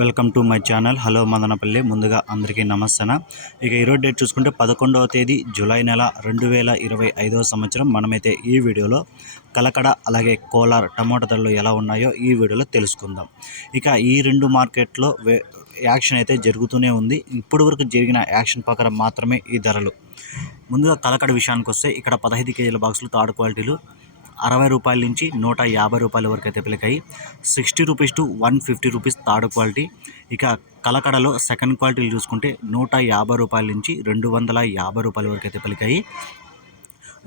Welcome to my channel. Hello Madanapalle. ముందుగా అందరికీ నమస్తన. ఇక ఈరోజు డేట్ చూసుకుంటే పదకొండవ తేదీ జూలై నెల రెండు వేల ఇరవై ఐదవ సంవత్సరం. మనమైతే ఈ వీడియోలో కలకడ అలాగే కోలార్ టమోటా ధరలు ఎలా ఉన్నాయో ఈ వీడియోలో తెలుసుకుందాం. ఇక ఈ రెండు మార్కెట్లో వే యాక్షన్ అయితే జరుగుతూనే ఉంది. ఇప్పటి వరకు జరిగిన యాక్షన్ ప్రకారం మాత్రమే ఈ ధరలు. ముందుగా కలకడ విషయానికి వస్తే ఇక్కడ పదహైదు కేజీల బాక్సులు థర్డ్ క్వాలిటీలు అరవై రూపాయల నుంచి నూట యాభై రూపాయల వరకు అయితే పిలకాయి sixty rupees to one fifty rupees third quality. ఇక కలకడలో సెకండ్ క్వాలిటీలు చూసుకుంటే నూట యాభై రూపాయల నుంచి రెండు వందల యాభై రూపాయల వరకు అయితే పిలికాయి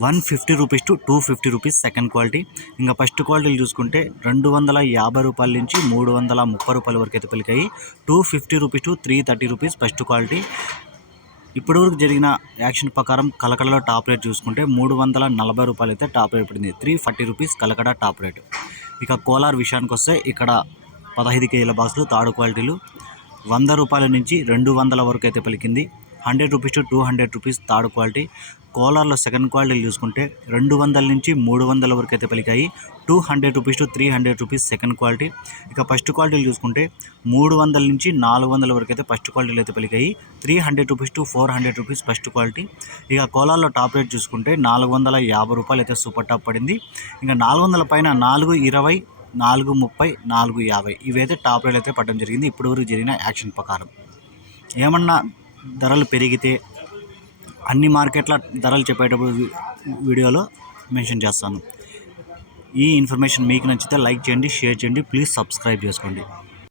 one fifty rupees to two fifty rupees second quality. ఇంకా ఫస్ట్ క్వాలిటీలు చూసుకుంటే రెండు వందల యాభై రూపాయల నుంచి మూడు వందల ముప్పై రూపాయల వరకు అయితే పలికాయి two fifty rupees to three thirty rupees first quality. ఇప్పటివరకు జరిగిన యాక్షన్ ప్రకారం కలకడలో టాప్ రేట్ చూసుకుంటే మూడు వందల నలభై రూపాయలు అయితే టాప్ రేట్ పడింది. Three forty rupees Kalakada top rate. ఇక కోలార్ విషయానికి వస్తే ఇక్కడ పదహైదు కేజీల బాక్సులు తాడు క్వాలిటీలు. వంద రూపాయల నుంచి రెండు వందల వరకు అయితే పలికింది. Hundred rupees to two hundred rupees third quality. కోలార్లో second క్వాలిటీలు చూసుకుంటే రెండు వందల నుంచి మూడు వందల వరకు అయితే పలికాయి. Two hundred rupees to three hundred rupees second quality. ఇక ఫస్ట్ క్వాలిటీలు చూసుకుంటే మూడు వందల నుంచి నాలుగు వందల వరకు అయితే ఫస్ట్ క్వాలిటీలు అయితే పలికాయి. Three hundred rupees to four hundred rupees first quality. ఇక కోలార్లో టాప్ రేట్ చూసుకుంటే నాలుగు వందల యాభై రూపాయలు అయితే సూపర్ టాప్ పడింది. ఇంకా నాలుగు వందల పైన నాలుగు ఇరవై నాలుగు ముప్పై నాలుగు యాభై ఇవైతే టాప్ రేట్ అయితే పడడం జరిగింది. ఇప్పటివరకు జరిగిన యాక్షన్ ప్రకారం. ఏమన్నా ధరలు పెరిగితే అన్ని మార్కెట్ల ధరలు చెప్పేటప్పుడు వీడియోలో మెన్షన్ చేస్తాను. ఈ ఇన్ఫర్మేషన్ మీకు నచ్చితే లైక్ చేయండి షేర్ చేయండి ప్లీజ్ సబ్స్క్రైబ్ చేసుకోండి.